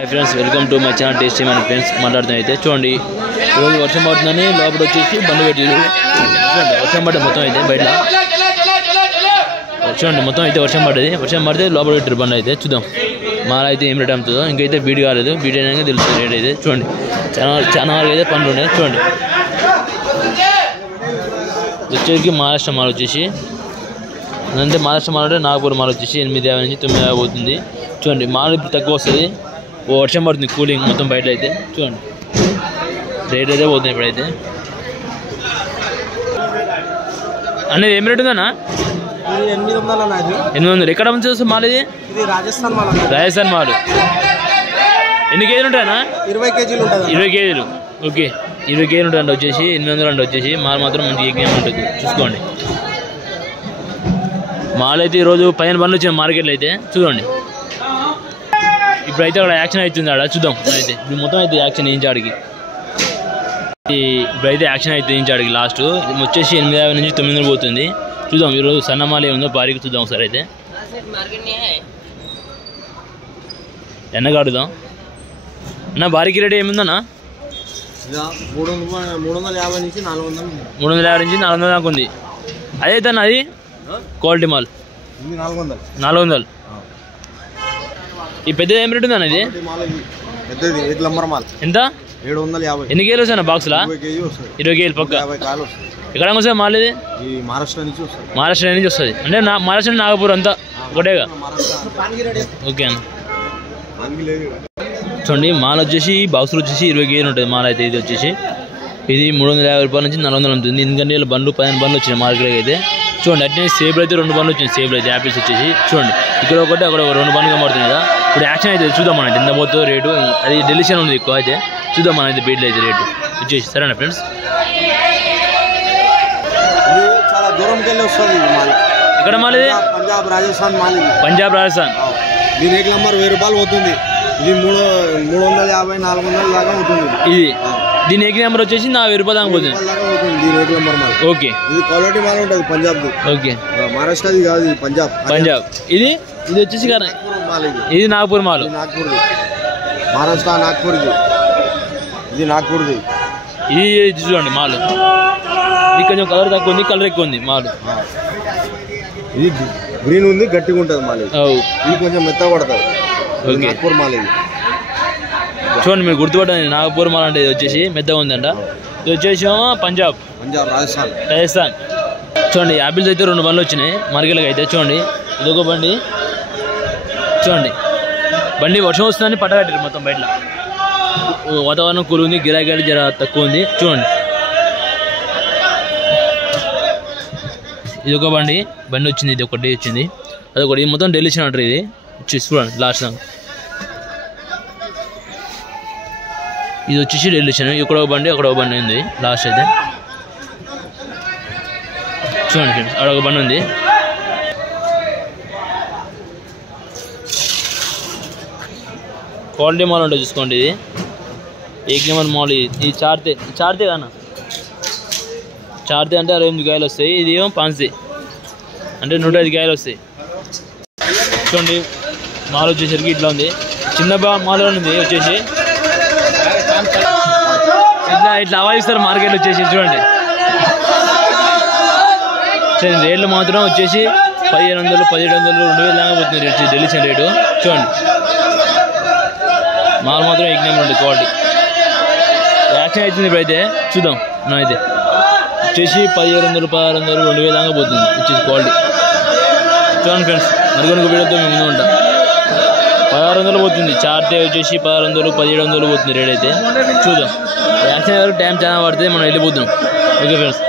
hi friends welcome to my channel tasty man friends మాట్లాడుతూ అయితే చూడండి రోజు వర్షం పడుతుందని లోపల వచ్చేసి బండి పెట్టిరు చూడండి వర్షం పడ్డ మొత్తం అయితే బయట చూడండి మొత్తం అయితే వర్షం పడితే లోపల పెట్టిరు బండి అయితే చూద్దాం మాల అయితే ఏం రేట్ అమ్ముతుందో ఇంకైతే వీడియో కాలేదు వీడియో అనేది తెలుస్తుంది రేట్ అయితే చూడండి చాలా వరకు అయితే పనులు ఉన్నాయి చూడండి వచ్చేసి మహారాష్ట్ర మాల్ వచ్చేసి అంటే మహారాష్ట్ర మాల్ అంటే నాగపూర్ మాల్ వచ్చేసి 8,50 నుంచి 9,50 పోతుంది చూడండి మాల్ ఇప్పుడు తక్కువ వస్తుంది వర్షం పడుతుంది కూలింగ్ మొత్తం బయట అయితే చూడండి రేట్ అయితే పోతుంది ఇప్పుడైతే అనేది ఏం రేట్ ఉందన్నా 800 ఎక్కడ నుంచి వస్తుంది మాల్ ఇది రాజస్థాన్ మాల్ ఎన్ని కేజీలు ఉంటాయన్నా 20 కేజీలు ఓకే 20 కేజీలు ఉంటాయండి వచ్చేసి 800 అంటే వచ్చేసి మాల్ మాత్రం మంచి ఏం ఉంటుంది చూసుకోండి మాల్ అయితే ఈరోజు 15 బండ్లు వచ్చిన మార్కెట్లో అయితే చూడండి ఇప్పుడైతే అక్కడ యాక్షన్ అవుతుంది ఆడ చూద్దాం అయితే ఇప్పుడు మొత్తం అయితే యాక్షన్ వేయించాడికి ఇప్పుడైతే యాక్షన్ అయితే వేయించాడికి లాస్ట్ వచ్చేసి 8,50 నుంచి 900 పోతుంది చూద్దాం ఈరోజు సన్నమాల ఏముందో భారీకి చూద్దాం ఒకసారి అయితే ఎన్నగాడుదాం అన్న భారీకి రేట్ ఏముందన్నా 350 నుంచి 400 దాకా ఉంది అదైతే అన్న అది క్వాలిటీ మాల్ 400 ఈ పెద్దది ఏం రేట్ ఉందన్న ఇది ఎంత 750 ఎన్ని కేజీలు వస్తాయి బాక్స్లా 20 కేజీలు పక్క ఎక్కడ వస్తాయి మాల్ ఇది మహారాష్ట్ర నుంచి వస్తుంది అంటే మహారాష్ట్ర నాగపూర్ అంతా ఒకటేగా ఓకే అన్న చూడండి మాల్ వచ్చేసి బాక్సులు వచ్చేసి 20 కేజీలు ఉంటుంది మాల్ అయితే ఇది వచ్చేసి ఇది 350 రూపాయల నుంచి 400 ఉంటుంది ఎందుకంటే ఇలా బండ్లు 15 బండ్లు వచ్చినాయి మార్కెట్కి అయితే చూడండి అట్నే సేబులు అయితే 2 బండ్లు వచ్చినాయి సేబులు అయితే యాపిల్స్ వచ్చేసి చూడండి ఇక్కడ ఒకటి అక్కడ 2 బండ్లు కనబడుతుంది కదా ఇప్పుడు యాక్షన్ అయితే చూద్దాం మనం ఎంత పోతుందో రేటు అది డెలిషన్ ఉంది ఎక్కువ అయితే చూద్దాం మనం అయితే బీట్లు అయితే రేటు వచ్చేసి సరేనా ఫ్రెండ్స్ చాలా దూరంకి వెళ్ళి వస్తుంది ఎక్కడ మాల్ ఇది పంజాబ్ రాజస్థాన్ దీని రేట్ నెంబర్ 1000 రూపాయలు పోతుంది ఇది 350 400 దాకా అవుతుంది ఇది దీని ఏక్ నెంబర్ వచ్చేసి 40 రూపాయలు దాకా పోతుంది దీని రేట్ నెంబర్ మాల్ ఓకే ఇది క్వాలిటీ మాల్ ఉంటుంది పంజాబ్ ఓకే మహారాష్ట్రది కాదు ఇది పంజాబ్ ఇది వచ్చేసి ఇది నాగపూర్ మాల్ మహారాష్ట్ర నాగ్పూర్ది ఇది నాగ్పూర్ది ఇది చూడండి మాల్ ఇది కొంచెం కలర్ తక్కువ ఉంది కలర్ ఎక్కువ ఉంది మాల్ ఇది గ్రీన్ ఉంది గట్టిగా ఉంటుంది మాల్ ఇది కొంచెం మెత్తగా పడుతుంది నాగ్పూర్ మాల్ ఇది చూడండి మీరు గుర్తుపట్టండి నాగపూర్ మాల్ అంటే ఇది వచ్చేసి మెత్తగా ఉందంట ఇది వచ్చేసి పంజాబ్ రాజస్థాన్ చూడండి యాపిల్స్ అయితే 2 బండ్లు వచ్చినాయి మార్కెట్కి అయితే చూడండి ఇదొక బండి చూడండి బండి వర్షం వస్తుందని పట్టగట్టారు మొత్తం బయట వాతావరణం కూల్ ఉంది గిరాకీ జర తక్కువ ఉంది చూడండి ఇది ఒక బండి వచ్చింది ఇది ఒకటి వచ్చింది అదొకటి మొత్తం డెలిషన్ అంటారు ఇది చూడండి లాస్ట్ దాకా ఇది వచ్చేసి డెలిషన్ ఇక్కడ ఒక బండి అక్కడ ఒక బండి ఉంది లాస్ట్ అయితే చూడండి ఫ్రెండ్స్ అక్కడ ఒక బండి ఉంది క్వాలిటీ మాల్ ఉంటుంది చూసుకోండి ఇది ఏక్ నెంబర్ మాల్ ఇది చార్తే కానా చార్తే అంటే 68 కాయలు వస్తాయి ఇది ఏమో 5 అంటే 105 కాయలు వస్తాయి చూడండి మాల్ వచ్చేసరికి ఇట్లా ఉంది చిన్న మాల్ ఉంది వచ్చేసి ఇట్లా అవాయిస్తారు మార్కెట్ వచ్చేసి చూడండి రేట్లు మాత్రం వచ్చేసి 1500 1700 2000 దాకా పోతుంది రేట్ డెలిషన్ రేటు చూడండి మాల్ మాత్రం ఏక్ నెంబర్ ఉంటుంది క్వాలిటీ యాక్షన్ అవుతుంది ఇప్పుడైతే చూద్దాం అయితే వచ్చేసి 1500 1600 2000 దాకా పోతుంది వచ్చేసి క్వాలిటీ చూడండి ఫ్రెండ్స్ మరికొన్ని వీడియోతో మేము ముందు ఉంటాం 1600 పోతుంది చార్తే వచ్చేసి 1600 1700 పోతుంది రేట్ అయితే చూద్దాం యాక్షన్ టైం చాలా పడితే మనం వెళ్ళిపోతున్నాం ఓకే ఫ్రెండ్స్